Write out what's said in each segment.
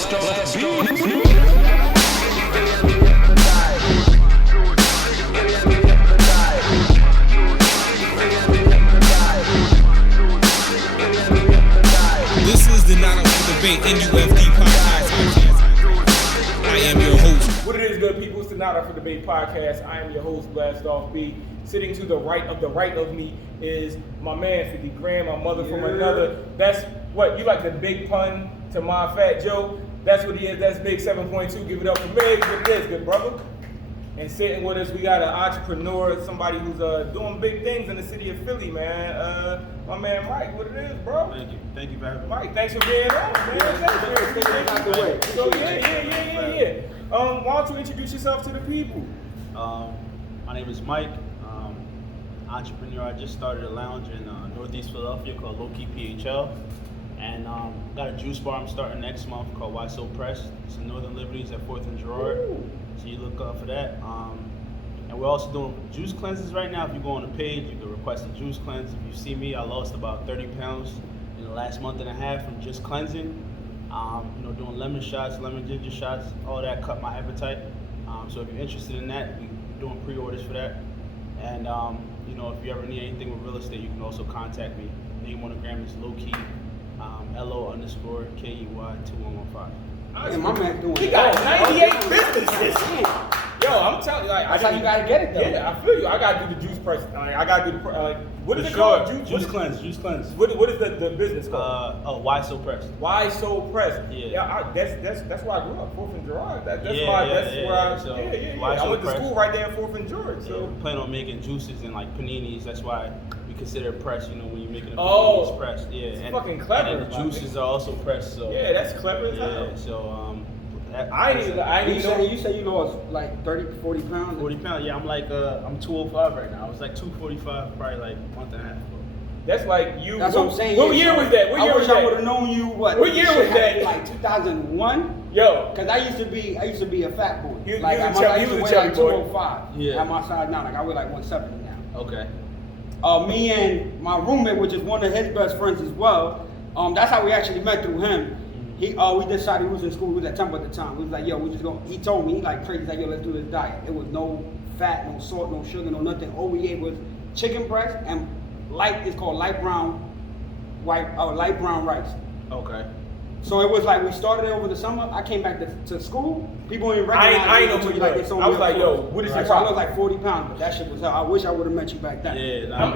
This is the Not Up for Debate NUFD podcast. I am your host. What it is, good people? It's the Not Up for Debate podcast. I am your host, BlastOffBe. Sitting to the right of me is my man, 50 grand, my mother from another. That's what, you like the big pun to my Fat Joe? That's what he is. That's Migz7.2. Give it up for Migz. What it is, good brother? And sitting with us, we got an entrepreneur, somebody who's doing big things in the city of Philly, man. My man Mike, what it is, bro? Thank you for having me. Mike, thanks for being on, man. So yeah. Why don't you introduce yourself to the people? My name is Mike. Entrepreneur. I just started a lounge in Northeast Philadelphia called Low Key PHL, and got a juice bar I'm starting next month called Why So Pressed. It's in Northern Liberties at 4th and Girard. So you look up for that. And we're also doing juice cleanses right now. If you go on the page, you can request a juice cleanse. If you see me, I lost about 30 pounds in the last month and a half from just cleansing. Doing lemon shots, lemon ginger shots, all that cut my appetite. So if you're interested in that, we're doing pre-orders for that. And if you ever need anything with real estate, you can also contact me. Name on the gram is Low Key, LO_KEY2115. Yeah, my man doing He got 98 businesses. Yo, I'm telling you, like, that's how you gotta get it though. Yeah, I feel you. I gotta do the juice press. Like, I gotta do the what is it called? Juice cleanse. What is the business called? Why So Pressed? Why So Pressed? Yeah. That's where I grew up, 4th and Girard. That's where I Why I So went to Pressed? school right there in 4th and Girard. So We plan on making juices and like paninis. That's why we consider it pressed. When you're making a panini, Oh, it's pressed. Yeah, it's and fucking clever. And then the juices are also pressed. So yeah, that's clever as hell. yeah. So I didn't know. You say you lost like 30, 40 pounds? 40 pounds. Yeah, I'm like I'm 205 right now. I was like 245 probably like a month and a half ago. That's like you. That's what I'm saying. What year was that? I wish I would have known you. What year was that? Like 2001. Yo, Cause I used to be a fat boy. He was I a used to chubby weigh like boy. 205. Yeah. At my size now, like I weigh like 170 now. Okay. Me and my roommate, which is one of his best friends as well. That's how we actually met through him. We decided, he was in school, we was at Temple at the time. We was like, yo, we just go. He told me, he like crazy, like, yo, let's do this diet. It was no fat, no salt, no sugar, no nothing. All we ate was chicken breast and it's called light brown rice. Okay. So it was like we started it over the summer. I came back to school. People didn't recognize me. I ain't know who you like was. they I was like, yo, what is your So I problem? lost like 40 pounds, but that shit was hell. I wish I would have met you back then. Yeah, I'm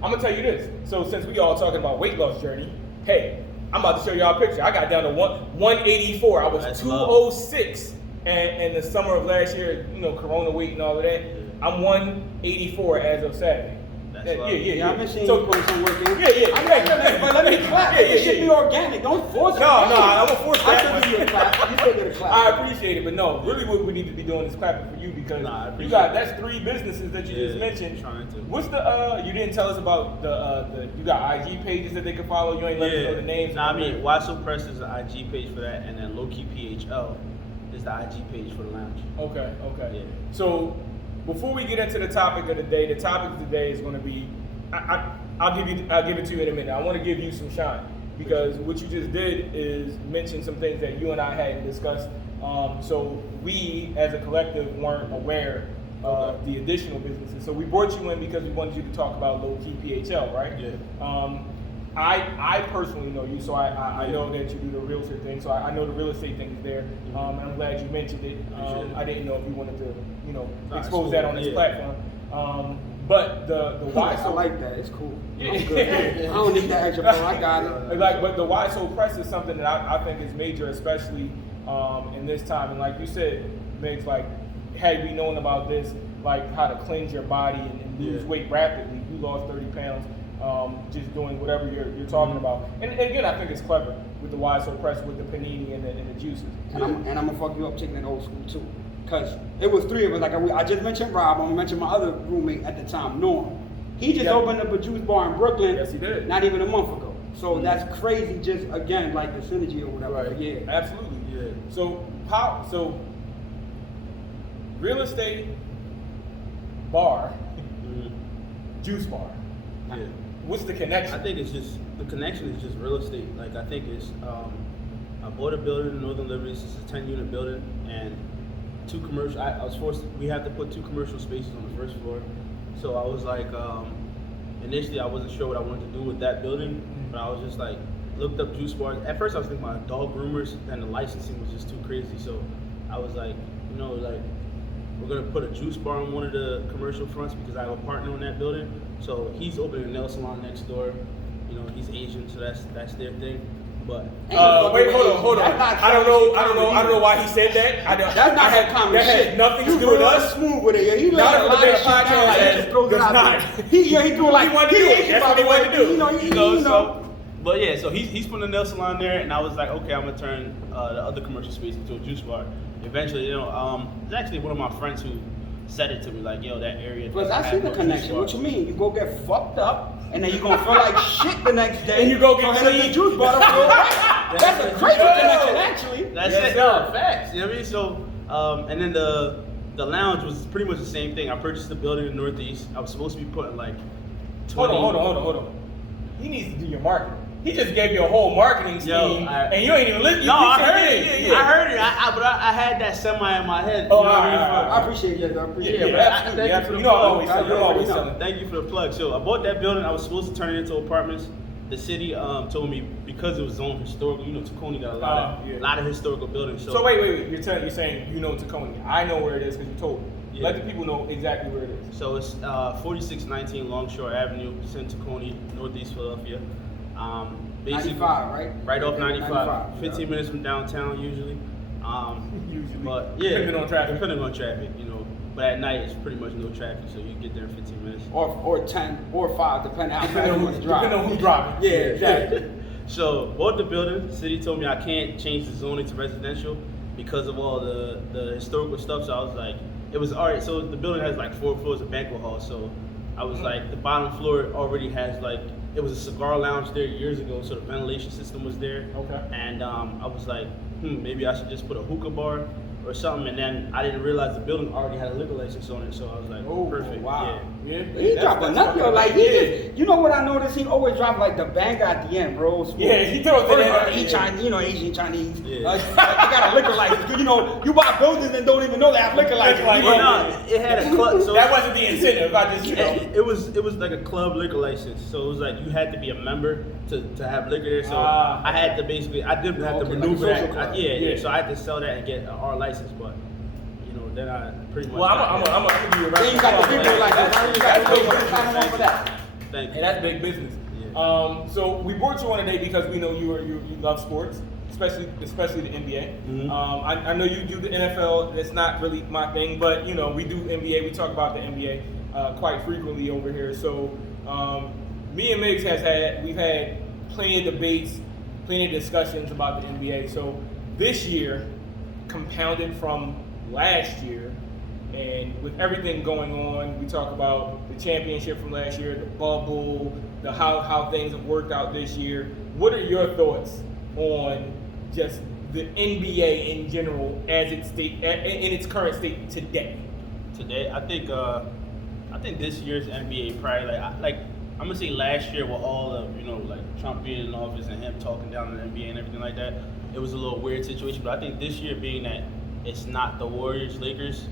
gonna tell you this. So since we all talking about weight loss journey, hey, I'm about to show y'all a picture. I got down to 184. I was That's 206, and in the summer of last year, Corona weight and all of that. I'm 184 as of Saturday. Yeah, I've been seeing you putting some work in. Yeah. But let me clap. It should be organic. Don't force it. No, I'm gonna force I that. still give you a clap. You still get a clap. I appreciate it, but no, really what we need to be doing is clapping for you because that's 3 businesses that you just mentioned. Trying to. What's the you didn't tell us about the you got IG pages that they can follow. You ain't let me know the names. Why So Pressed is an IG page for that, and then Low Key PHL is the IG page for the lounge. Okay. Yeah. So before we get into the topic of the day, the topic of the day is going to be I'll give it to you in a minute. I want to give you some shine because what you just did is mention some things that you and I hadn't discussed. So we as a collective weren't aware of the additional businesses. So we brought you in because we wanted you to talk about Low Key PHL, right? Yeah. I personally know you, so I know that you do the real estate thing. So I know the real estate thing is there, and I'm glad you mentioned it. I didn't know if you wanted to, expose that on this platform. But the why I so like that. It's cool. Yeah. I'm good. I don't need that extra pro. I got it. but the why so press is something that I think is major, especially in this time. And like you said, Migz, like had we known about this, like how to cleanse your body and lose weight rapidly, you lost 30 pounds. Just doing whatever you're talking about, and again, I think it's clever with the why so pressed with the panini and the juices. And I'm gonna fuck you up taking it old school too, cause it was 3 of us. Like I just mentioned Rob. I'm gonna mention my other roommate at the time, Norm. He just opened up a juice bar in Brooklyn. Yes, he did. Not even a month ago. So that's crazy. Just again, like the synergy or whatever. Right. But yeah. Absolutely. Yeah. So real estate bar, juice bar. Yeah. What's the connection? I think it's just the connection is just real estate. Like I think it's bought a building in Northern Liberties. It's a 10-unit building, and two commercial. I was forced. We had to put two commercial spaces on the first floor. So I was like, initially I wasn't sure what I wanted to do with that building, but I was just like, looked up juice bars. At first I was thinking about dog groomers, then the licensing was just too crazy. So I was like, we're gonna put a juice bar on one of the commercial fronts because I have a partner on that building. So he's opening a nail salon next door. He's Asian, so that's their thing. But wait, hold on. I don't know why he said that. That's not that common that shit. has nothing to do with us. Smooth with it. He Not let a lot of a shit down. Like, he just throws it out not. there. He threw it like He wanted to do it. That's what he wanted to do. So, but yeah, so he's putting a nail salon there, and I was like, okay, I'm gonna turn the other commercial space into a juice bar. Eventually, it's actually one of my friends who said it to me, like, yo, that area. Because I see the connection. What you mean? You go get fucked up, and then you gonna feel like shit the next day. And you go get clean the juice bar. That's a crazy connection, actually. That's Yes, it. sir. Facts. You know what I mean? So, and then the lounge was pretty much the same thing. I purchased the building in the Northeast. I was supposed to be putting like 20. Hold on. He needs to do your marketing. He just gave you a whole marketing scheme, and you ain't even listening. No, I heard it. I heard it. But I had that semi in my head. Oh, you know what I mean? I appreciate it. I appreciate it. But thank you for the You plug. always selling. Thank you for the plug. So I bought that building. I was supposed to turn it into apartments. The city told me because it was zoned historical. Tacony got a lot of historical buildings. So wait. You're saying Tacony. I know where it is because you told me. Yeah. Let the people know exactly where it is. So it's 4619 Longshore Avenue, Tacony, Northeast Philadelphia. Basically, 95, right? Right off 95. 15 yeah. minutes from downtown usually. Usually. But yeah, Depending on traffic. But at night it's pretty much no traffic, so you get there in 15 minutes. Or 10 or 5, depending how fast you want to drive. Depending on who's driving. Yeah, exactly. So bought the building. The city told me I can't change the zoning to residential because of all the historical stuff. So I was like, it was alright. So the building has like 4 floors of banquet hall. So I was like, the bottom floor already has like, it was a cigar lounge there years ago, so the ventilation system was there. Okay. And I was like, maybe I should just put a hookah bar or something. And then I didn't realize the building already had a liquor license on it, so I was like, perfect. Wow. Yeah. He dropping up, yo. Like, you know what I noticed? He always drop like the banger at the end, bro. Yeah, he throws it in. Asian Chinese. Yeah. Like, you got a liquor license. You buy buildings and don't even know they have liquor license. It had a club. So that wasn't the incentive. I just, it was like a club liquor license. So it was like you had to be a member to have liquor there. So I had to I didn't have to maneuver like that. Yeah. So I had to sell that and get an R license, but then I pretty much. Well, I'm gonna give you a Then you got the people like that. You got to pay for that. Thank you. And that's big business. Yeah. So we brought you on today because we know you love sports, especially the NBA. Mm-hmm. I know you do the NFL. That's not really my thing, but we do NBA. We talk about the NBA quite frequently over here. So me and Migz we've had plenty of debates, plenty of discussions about the NBA. So this year, compounded from last year, and with everything going on, we talk about the championship from last year, the bubble, the how things have worked out this year. What are your thoughts on just the NBA in general as in its current state today? Today, I think this year's NBA probably like I'm gonna say last year with all of like Trump being in office and him talking down on the NBA and everything like that, it was a little weird situation. But I think this year being that it's not the Warriors, Lakers,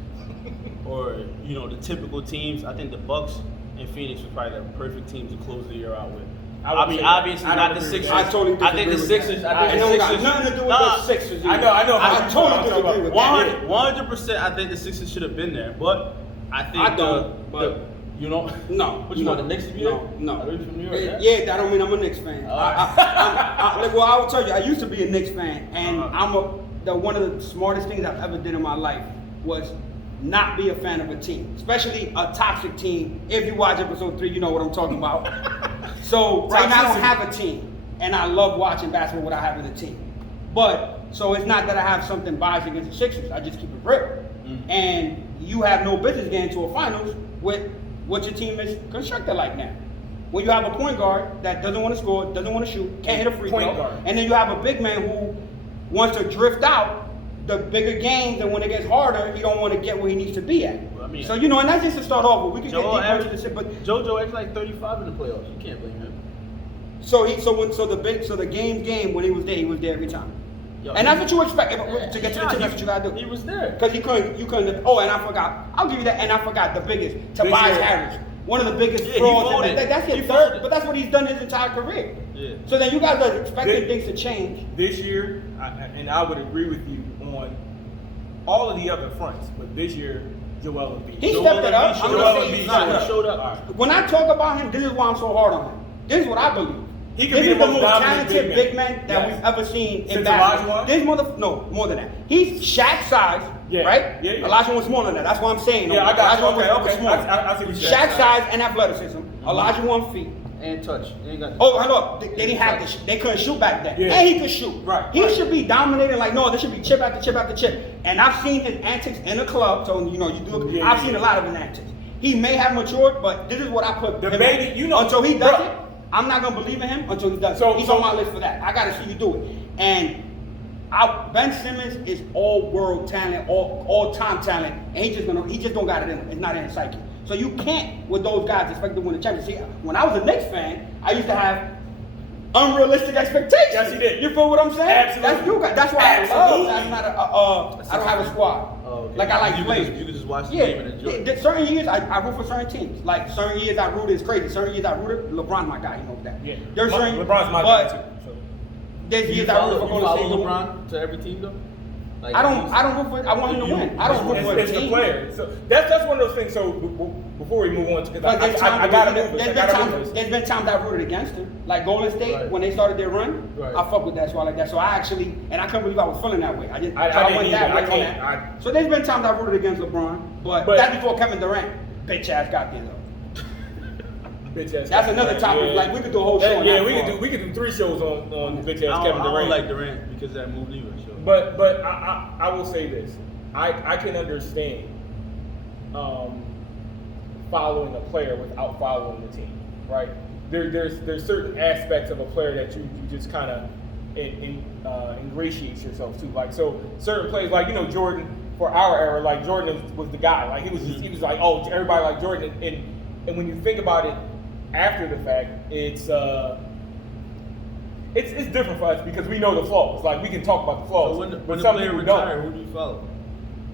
or the typical teams. I think the Bucks and Phoenix were probably the perfect team to close the year out with. I mean, obviously not the Sixers. I totally disagree. I think the Sixers. I think the Sixers. Nothing to do with the Sixers. I know. I totally disagree with that. 100%. I think the Sixers should have been there, but I think I don't. But you know. No. What you want the Knicks to be there? No. Are you from New York? Yeah, that don't mean I'm a Knicks fan. Well, I will tell you, I used to be a Knicks fan, and one of the smartest things I've ever did in my life was not be a fan of a team, especially a toxic team. If you watch episode 3, you know what I'm talking about. So right now I don't have a team, and I love watching basketball without having a team. But so it's not that I have something biased against the Sixers. I just keep it real. And you have no business getting to a finals with what your team is constructed like now. When you have a point guard that doesn't want to score, doesn't want to shoot, can't hit a free throw, and then you have a big man who wants to drift out the bigger games, and when it gets harder, he don't want to get where he needs to be at. Well, I mean, so and that's just to start off with. We can Joel get deeper into this, but JoJo averaged like 35 in the playoffs. You can't blame him. So the game when he was there every time. Yo, And that's what you expect to get to the Nah, team. That's what you gotta do. He was there. Because you couldn't. Oh, and I forgot. I'll give you that. And I forgot the biggest. Tobias year. Harris, one of the biggest Yeah, he frauds. folded. That's his He third, folded. but that's what he's done his entire career. Yeah. So then you guys are expecting This- things to change. This year, and I would agree with you on all of the other fronts, but this year, Joel Embiid. He Joel stepped it up. Embiid I'm showed gonna up. say he Nah, stepped it he up. showed up. When I talk about him, this is why I'm so hard on him. This is what I believe. He could This be is the the most most dominant talented big big man. man that Yes. we've ever seen in Since basketball. Olajuwon? This no, more than that. He's Shaq size, Yeah. right? Yeah, yeah. Olajuwon was smaller than that. That's what I'm saying. Yeah, I got you. Olajuwon Okay, was okay. smaller. I see what you're Shaq saying. size and athleticism. Olajuwon feet. And touch. They ain't got Oh, hold up. They didn't have this. They couldn't shoot back then. Yeah. And he could shoot. Right, He right. should be dominating like, no, there should be chip after chip after chip. And I've seen his antics in the club. So, you know, Yeah, I've yeah, seen yeah. a lot of his antics. He may have matured, but this is what I put The him baby, on. you know- Until he does Bruh. it, I'm not going to believe in him until he does So- it. He's so- on my list for that. I got to see you do it. And Ben Simmons is all world talent, all time talent, and he just don't got it in him. It's not in his psyche. So you can't with those guys expect to win the championship. See, when I was a Knicks fan, I used to have unrealistic expectations. Yes, he did. You feel what I'm saying? Absolutely. That's you guys. That's why Absolutely. I love. I don't have a squad. Oh, okay. Like I like You players. could just watch the Yeah, game and enjoy it. certain years I root for certain teams. Like certain years I rooted is crazy. Certain years I rooted LeBron, my guy. You know that. Yeah. There's certain, LeBron's my but guy too. So. there's Do you years I rooted follow, for you Golden follow State. LeBron to every team though? Like, I don't root for. I want him to win. I don't root for a It's the team. player. So that's one of those things. So before we move on, because But I gotta move this. I gotta move this. there's been times I rooted against him. Like Golden State, Right. when they started their run, Right. I fuck with that, so I like that. So I actually, and I couldn't believe I was feeling that way. I didn't went either. that I way on can't. that. So there's been times I rooted against LeBron, but that's before Kevin Durant, bitch ass, got there though. Bitch ass. That's another topic. Yeah. Like we could do a whole show. on Yeah, that we could do 3 shows on bitch ass I Kevin don't Durant. like Durant because of that move either. So. But I will say this. I can understand following a player without following the team, right? There's certain aspects of a player that you just kind of ingratiate yourself to. Like, so certain players, like, you know, Jordan, for our era, like Jordan was the guy. Like he was like, oh, everybody like Jordan. And when you think about it after the fact, it's different for us because we know the flaws. Like we can talk about the flaws. So when but the some player people retire, don't. who do you follow?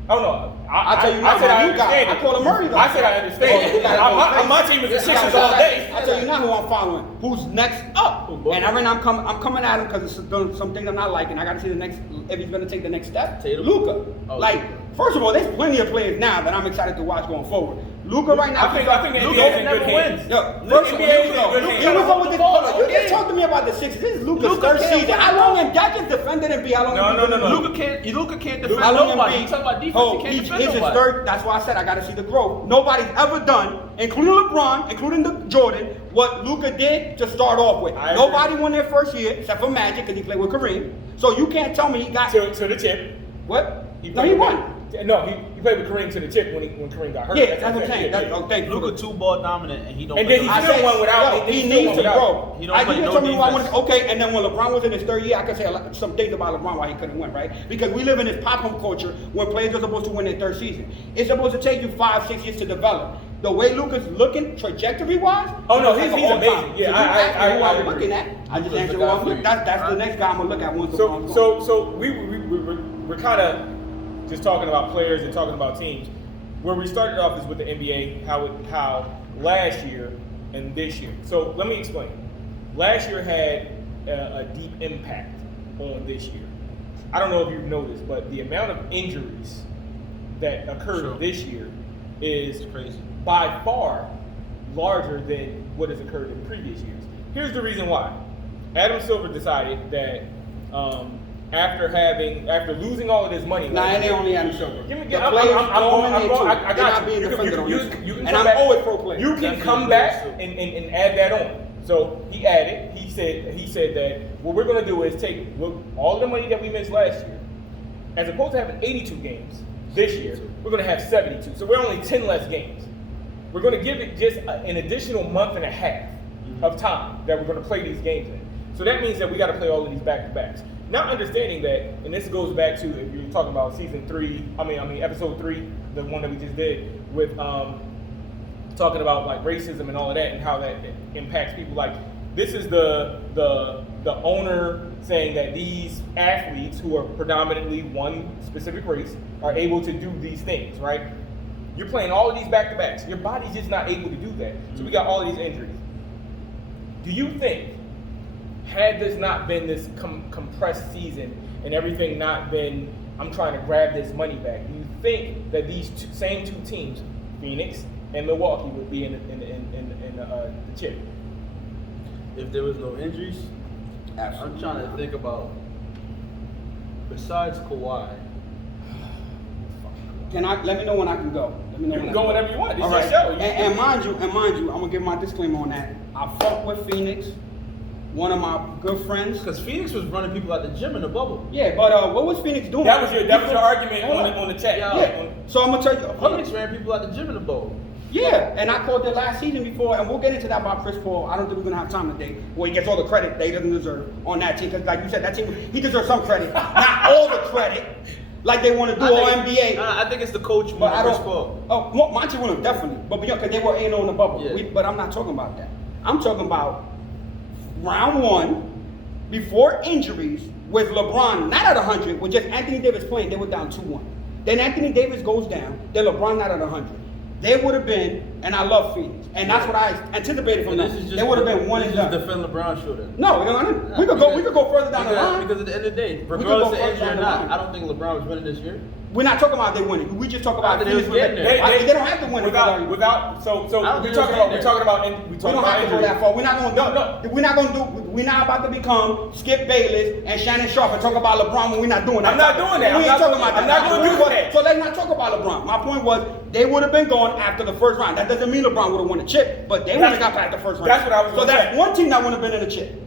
Oh no, I'll tell you now, I said I you got- understand. I call him Murray, though. I said I understand. Oh, you got- My team is the Sixers all day. I tell you now who I'm following. Who's next up? Who, Booker? And I'm coming at him because it's done some things I'm not liking. I got to see the next if he's going to take the next step. Tatum? Luka. Oh, Like Luka. first of all, there's plenty of players now that I'm excited to watch going forward. Luka right now. I think the Luka NBA is in never good hands. wins. Yo, The first of all, NBA is in good Luka, hands. here we go with this. Hold Hold on, on, you okay. just talk to me about the Sixers. This is Luka's Luka third can't season. win. How long have y'all just defended him? How long? No, no. Luka can't defend How long nobody. Embiid- You talking about defense? Oh, he can't defend he's his nobody. third. That's why I said I got to see the growth. Nobody's ever done, including LeBron, including the Jordan, what Luka did to start off with. I agree. Nobody won their first year except for Magic because he played with Kareem. So you can't tell me he got To the tip. what? No, played he with- won. No, he played with Kareem to the tip when Kareem got hurt. Yeah, that's what I'm saying. Yeah, That's, yeah. oh, thank you. Luka 2-ball dominant and he don't. And then play he no still defense. won without. Yo, he still needs won to without. grow. He don't I play you can no tell me why defense. okay, and then when LeBron was in his third year, I could say some things about LeBron why he couldn't win, right? Because we live in this pop-up culture when players are supposed to win their third season. It's supposed to take you 5-6 years to develop. The way Luka's looking trajectory-wise, Oh, no, he's he's like an amazing. all-time. Yeah, So you I ask me who I'm agree. looking at. I just Luka's answered the what guy I'm for looking. you. That's the next guy I'm gonna look at once LeBron's gone. So we're kind of just talking about players and talking about teams. Where we started off is with the NBA, how last year and this year. So let me explain. Last year had a deep impact on this year. I don't know if you've noticed, but the amount of injuries that occurred Sure. this year is It's crazy. by far larger than what has occurred in previous years. Here's the reason why. Adam Silver decided that after losing all of his money, Nah, last and they year- only Adam Silver. Give me, The I'm players going, dominate too. I They're got not you. being You can- defended on you this. can And come I'm back- always pro player. You can Definitely come yes, back sir. and add that on. So he added. He said that what we're going to do is take all the money that we missed last year, as opposed to having 82 games this year, we're going to have 72. So we're only 10 less games. We're going to give it just an additional month and a half of time that we're going to play these games in. So that means that we got to play all of these back-to-backs. Now understanding that, and this goes back to if you're talking about episode 3, the one that we just did with talking about like racism and all of that and how that impacts people. Like this is the owner saying that these athletes who are predominantly one specific race are able to do these things, right? You're playing all of these back-to-backs. Your body's just not able to do that. So we got all of these injuries. Do you think, had this not been this compressed season and everything not been, I'm trying to grab this money back, do you think that these same two teams, Phoenix and Milwaukee, would be in the chip? If there was no injuries, Absolutely. I'm trying to think about, besides Kawhi. Let me know when I can go. Let me know You when can I go whenever you want. It's All your right. show. And mind you, I'm gonna give my disclaimer on that. I fuck with Phoenix. One of my good friends. Because Phoenix was running people out the gym in the bubble. Yeah, but what was Phoenix doing? That was your argument on the chat. Yeah. So I'm gonna tell you. Phoenix ran people out the gym in the bubble. Yeah, and I called it last season before, and we'll get into that about Chris Paul. I don't think we're gonna have time today. Where he gets all the credit that he doesn't deserve on that team, because like you said, that team he deserves some credit, not all the credit, like they want to do all NBA. I think it's the coach more But I than Chris don't. Paul. Oh, Monty Williams definitely, but because they were 8-0 in the bubble. Yeah. But I'm not talking about that. I'm talking about round one, before injuries, with LeBron not at 100, with just Anthony Davis playing, they were down 2-1. Then Anthony Davis goes down, then LeBron not at 100. They would have been, and I love Phoenix, and that's what I anticipated from them. They would have been one and done. Defend LeBron shooter. No, we could go further down the line. Because at the end of the day, could regardless go of injury further or down the not, line. I don't think LeBron was winning this year. We're not talking about they winning. We just talk about I think they Phoenix was getting winning. there. They don't have to win it. We're talking about We don't have to go that far. We're not going to We're not about to become Skip Bayless and Shannon Sharp and talk about LeBron when we're not doing that. I'm not doing that. We I'm ain't not talking doing- about I'm that. not gonna do that. So let's not talk about LeBron. My point was they would have been gone after the first round. That doesn't mean LeBron would have won a chip, but they would have got past the first round. That's what I was So gonna that's say. one team that would have been in the chip.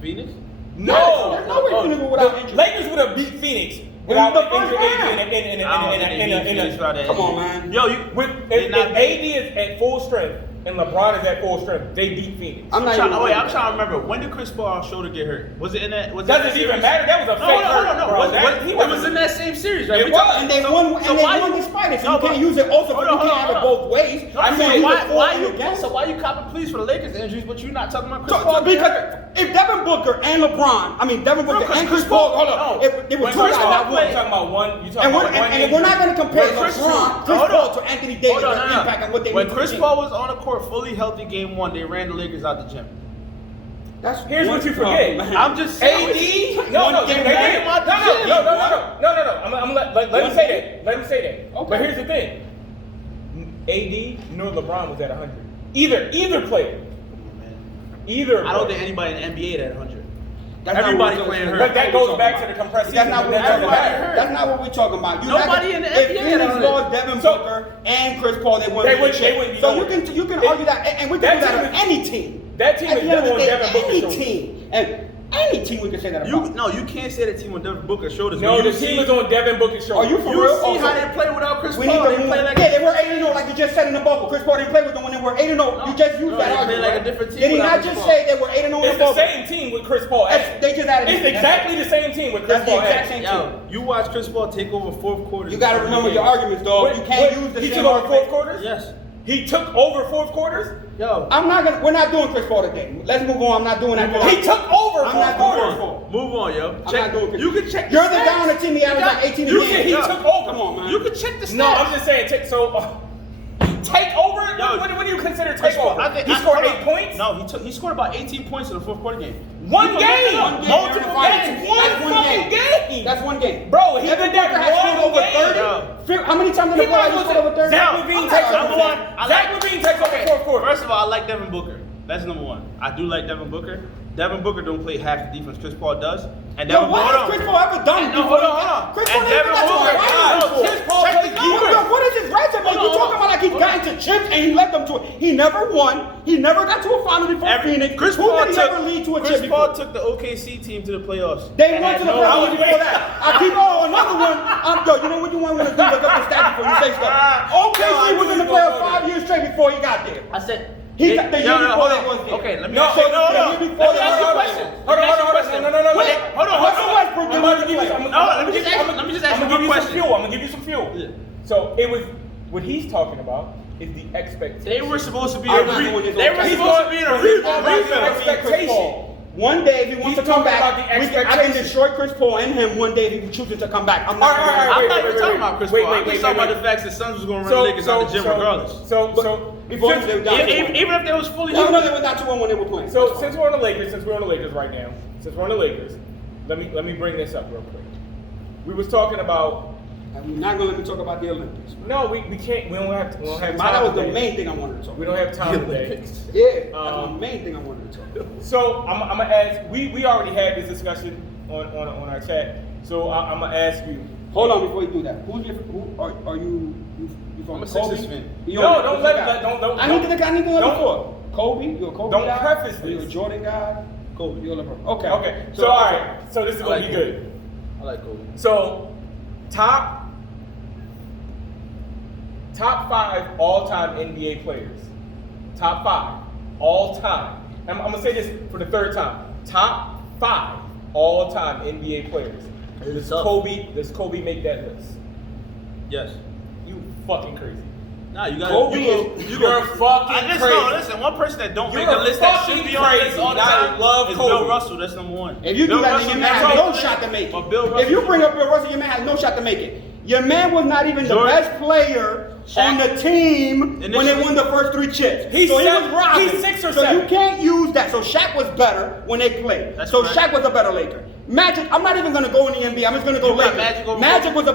Phoenix? No, There's no way Phoenix would without the injury. Lakers would have beat Phoenix without the the first round. Come on, man. Yo, If AD is at full strength and LeBron is at full strength, they beat Phoenix. I'm not even. I'm trying to remember. When did Chris Paul's shoulder get hurt? Was it in that? Was it in that Doesn't even series? matter. That was a No, fake no, hurt, no. bro. It was in that same series, right? It We was. talking- And they so- won. so And they why won you- despite it. So No, you can't but- use it also, but Hold you on, can't hold have it on. both ways. I'm saying saying, either why for or you against. so why you copping pleas for the Lakers injuries, but you not talking about Chris Paul? So, because if Devin Booker and Devin Booker Chris and Chris Paul, hold on, no. if they were When two Chris guys, Paul not played, one. you talking about one. You talking And we're, about one. and we're not going to compare When Chris- Chris hold Paul on. to Anthony Davis, Hold on, their no, no. impact and what they When mean to Chris the team. Paul was on the court fully healthy game one, they ran the Lakers out the gym. That's Here's one what you problem, forget. man. I'm just saying. AD, no, One game ran him out the gym. No. Let me say that. Let me say that. Okay. But here's the thing. AD nor LeBron was at 100. Either player. Either. I don't player. think anybody in the NBA at 100. That's Everybody not what playing we're hurt. But that goes back to the compressed season. That's not what That we're doesn't talking matter. about. That's not what we're talking about. Nobody in the if NBA Phoenix had lost Devin So- Booker and Chris Paul, they They wouldn't wouldn't be So going. you can argue that, and we can That do that team on is- any team. that team At is the end of the on day, Devin Booker's any shoulders. team, and any team we can say that about. You can't say the team on Devin Booker's shoulders. No, When the you team see- is on Devin Booker's Are shoulders. you for You real? see Also, how they play without Chris we Paul. need to They move play on. like Yeah, they were 8-0 like you just said in the bubble. Chris Paul didn't play with them when they were 8-0. You just used No, that they play argument. like a right? different team Did he without not Chris just Paul. say they were 8-0 in the It's the bubble? same team with Chris Paul. They just added. It's exactly the same team with Chris That's the Paul. exact same team. Yo, you watch Chris Paul take over fourth quarter. You got to remember your arguments, dog. You can't use the He same took over argument. fourth quarters? Yes. He took over fourth quarters? Yo. We're not doing Chris Paul today. Let's move on. I'm not doing that. He took over I'm fourth not doing Chris quarters. Paul. Move on, yo. I'm not doing Chris You can check. You're the stats. guy on the team. He averaged like 18 a You game. said he Yeah. took over. Come on, man. You can check the stats. No, I'm just saying. Take over. Yo, What do you consider Chris take Paul, over? I think- He I- scored hold 8 on. points. No, he scored about 18 points in the fourth quarter game. One game. One game Multiple during the finals. games. One That's one fucking game. game. That's one game. Bro, he Devin did that Booker has one scored over game. 30. Yo. How many times in the He might playoffs as he well scored over 30? Zach LaVine takes Number over. one, Zach LaVine takes over fourth quarter. First of all, I like Devin Booker. That's number one. I do like Devin Booker. Devin Booker don't play half the defense Chris Paul does. And Yo, Devin what Booker. has Chris Paul ever done? No, hold on. Chris And Paul Devin never got to Booker. a finals No, before. Chris Paul check played the defense. numbers. Yo, what is his resume? Hold You on, talking about like he hold got on. into chips and he led them to it. He never won. He never got to a final before Phoenix. Chris Who Paul did he ever lead to a Chris chip Paul before? took the OKC team to the playoffs. They And went had to the no playoffs way. before that. I keep another one. You know what you want to do? Look up the stats before you say stuff. OKC was in the playoffs 5 years straight before he got there. I said. He got the year before they was there. Okay, let me No, ask you. no, No, no. no. The year Let before me they ask you a were question. there. Hold on. No. Hold on. Russell Westbrook didn't win the playoffs. Let me just ask you I'm gonna one give you some question. fuel. I'm gonna give you some fuel. Yeah. So it was what he's talking about is the expectation. They were supposed to be I'm a not doing this They were okay. supposed to be in a He's rebound going to defense. expectation One day, if he wants He's to come talking back, about the I can expectations. destroy Chris Paul and him one day if he chooses to come back. I'm All not right, gonna- all right, I'm wait, not wait, even wait, talking wait. about Chris Wait, Paul. wait, I'm just wait, talking wait, about the facts that Suns was going to run Lakers out the gym regardless. Before since- they were down to one. Even if they was fully Even though healthy. they were down to one when they were playing. So since we're on the Lakers right now, let me bring this up real quick. We was talking about. And you're not gonna let me talk about the Olympics. No, we can't. We don't have time. That was the today. main thing I wanted to talk We about. don't have time today. Yeah, that's the main thing I wanted to talk about. So I'm gonna ask. We already had this discussion on our chat. So I'm gonna ask you. Hold on before you do that. Who are you from I'm a Kobe? Sixers fan. You No, don't don't let let- don't- I need to know don't- before. Kobe, you a Kobe don't guy? preface Are you a this. Jordan guy? Kobe. You're a LeBron. Okay. Okay. So all right. So this is I gonna like be Kobe. good. I like Kobe. So top 5 all-time NBA players. Top 5 all-time. I'm gonna say this for the third time. Top 5 all-time NBA players. It's Does up. Kobe make that list? Yes. You fucking crazy. Nah, you got Kobe you're fucking crazy. No, listen, one person that don't You're make the list that fucking should be on the list crazy. all the I time love is Kobe. Bill Russell. That's number one. If you Bill do that, Russell then your man never has made no the shot to list, make but it. Bill If Russell- you bring up Bill Russell, your man has no shot to make it. Your man was not even the Jordan. best player on the team when they won the first 3 chips. He's so he seven- was robbing. he's 6 or so 7. you can't use that. So Shaq was better when they played. That's so correct. Shaq was a better Laker. Magic, I'm not even going to go in the NBA. I'm just going to go You got Lakers. Magic over was a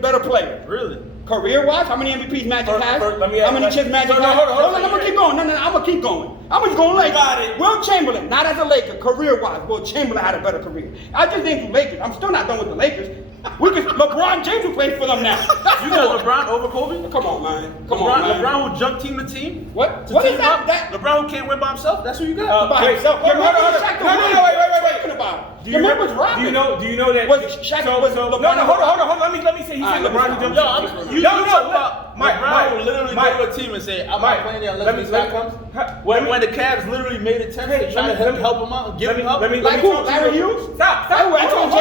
better player. Really? Career-wise, how many MVPs Magic has? let me How ask- many chips Magic no, has? hold on, I'm gonna keep going. No, I'm gonna keep going. I'm just going Lakers. got it. Will Chamberlain, not as a Laker, career-wise, Will Chamberlain had a better career. I just think Lakers. I'm still not done with the Lakers. LeBron James will play for them now. You got LeBron over Kobe? Come on, man. Come on, man. LeBron who jump team to team? What? To What team is that? up? That LeBron who can't win by himself? That's who you got. by Wait, himself. hold Your on, man hold was on. Shaq the No, winner. wait. What are you talking about? Your man was robbing. Do you know that? Was Shaq- was LeBron- no, hold on. Let me say. He All said right, LeBron let me who stop. jumped. You talk about Mike, LeBron will literally Mike, go to a team and say, I'm Mike, not playing there let unless me- this guy comes. When the Cavs literally made attempts to try to help him out and give him help. Like who? Larry Hughes? Stop. Hey, wait, hold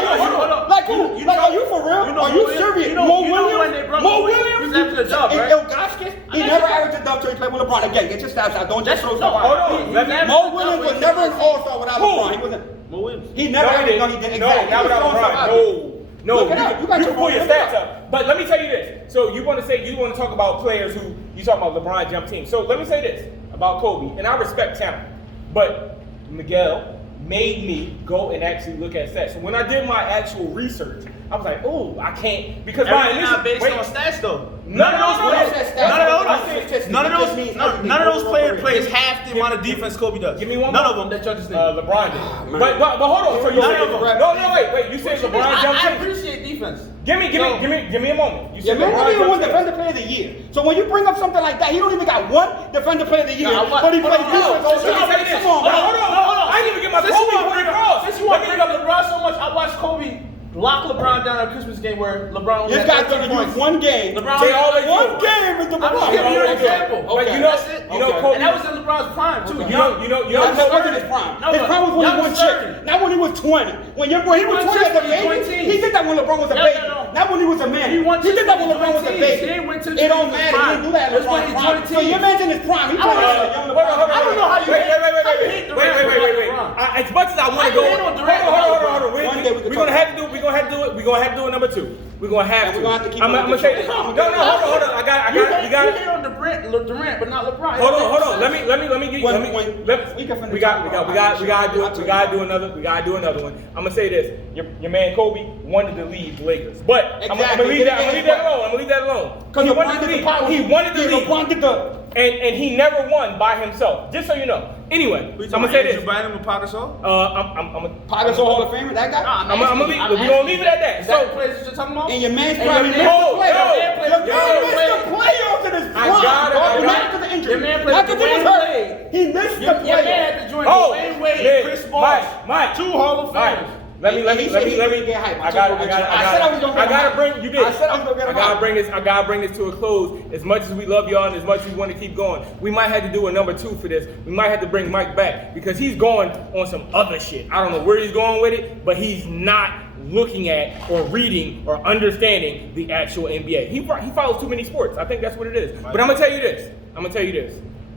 on. Like who? Like, are you for real? You know Are you Mo Williams? serious? You know- Mo you know when Williams? they brought Mo Mo Williams? Williams? He was after the job, And right? Ilgauskas? He never averaged a dub till he played with LeBron. Again, get your stats out. Don't just throw stuff hold out. on. Let me- Mo Williams was never an all-star without Who? LeBron. He wasn't. Mo Williams. He never averaged. No, he didn't. Exactly. not He was without throwing stuff LeBron. out. No. Look it up. You got You your can pull your phone. Look it stats up. But let me tell you this. So you want to talk about players who you talk about LeBron jump team. So let me say this about Kobe, and I respect talent, but Miguel made me go and actually look at stats. So when I did my actual research, I was like, oh, I can't because my Everything not based on stats though. None of those players half the amount of defense Kobe does. Give me one. None more. of them that judges did. LeBron did. But hold on. So you None said of them. wait. You said LeBron jumped I in. appreciate defense. Give me a moment. You Yeah, said man, LeBron not even one jumped in. defender player of the year. So when you bring up something like that, he don't even got one defender player of the year, but he plays defense all Let me the say this. time. Come on, man. Hold on. I didn't even get my Kobe point across. Since you want to bring up LeBron so much, I watched Kobe lock LeBron down at a Christmas game where LeBron only This had guy's 13 gonna use points. one game. LeBron They only always had do. One game is the I'm just giving you an example. But Okay. That's it. you know Okay. Kobe. And that was in LeBron's prime too. Okay. You know That Kobe. wasn't his prime. No, His prime was when he young won Stern. chips. Not when he was 20. When he was 20 as a baby, he did that when LeBron was a No, baby. no. Not when he was a man. He won He did that when chips LeBron was a when he baby. He didn't win chips It don't when he was matter. He didn't do that in That's when LeBron's he prime. joined So your man's in his prime. He playing as a young LeBron. I don't know how you hate Wait. As much as I want to go, hate on Durant hold on. One day we can We're talk gonna have to do. We're gonna have to do it. We're gonna have to do it number 2. We're gonna have to. We're gonna have to keep I'm it gonna say this. control. No, hold on. I got. You You got. hate on Durant, but not LeBron. Hold on. Let me get. When- Let when- me. we can finish We got. talking We about got it. to do another. We got to do another one. I'm gonna say this. Your man Kobe wanted to leave the Lakers, but I'm Exactly. gonna leave that. I'm gonna leave that alone. Because He wanted LeBron to did the leave. power. He wanted to leave. LeBron did the. And he never won by himself. Just so you know. Anyway, I'm gonna say this. You buying him with Pau Gasol? I'm Poggers Hall of Famer, that guy? I'm gonna leave. We're gonna leave it at that. Is that the So. players that you're talking about? And your man's And probably your missed man- the playoffs. Your man Your man missed the playoffs in his prime. Not because of injury. Your man played Not because he was Dwayne hurt. Wade. He missed the Your man playoffs. had to join Oh, Dwayne Wade, man, Chris Bosh, Mike. 2 Hall of Mike, Famers. let me get hype. I gotta bring you did. I said I was gonna get him I gotta bring this to a close. As much as we love y'all and as much as we want to keep going, we might have to do a number 2 for this. We might have to bring Mike back because he's going on some other shit. I don't know where he's going with it, but he's not looking at or reading or understanding the actual NBA. He follows too many sports. I think that's what it is. But I'm gonna tell you this.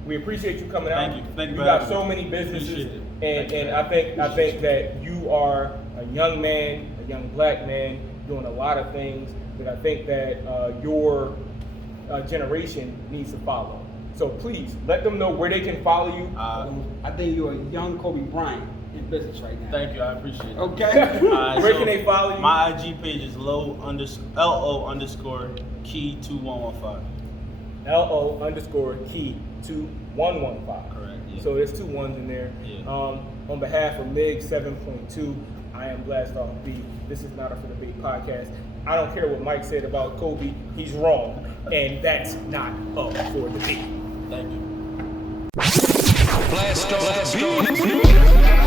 We appreciate you coming out. Thank you. You got so many businesses. Appreciate it. And I think that you are a young man, a young black man, doing a lot of things that I think that your generation needs to follow. So please let them know where they can follow you. I think you're a young Kobe Bryant in business right now. Thank you, I appreciate it. Okay. Where can they follow you? My IG page is LO_key2115. LO_key2115. Correct. Yeah. So there's 2 1s in there. Yeah. On behalf of Migz7.2, I am BlastOffBe. This is not a For the Bait podcast. I don't care what Mike said about Kobe. He's wrong, and that's not up for debate. Thank you. BlastOffBe.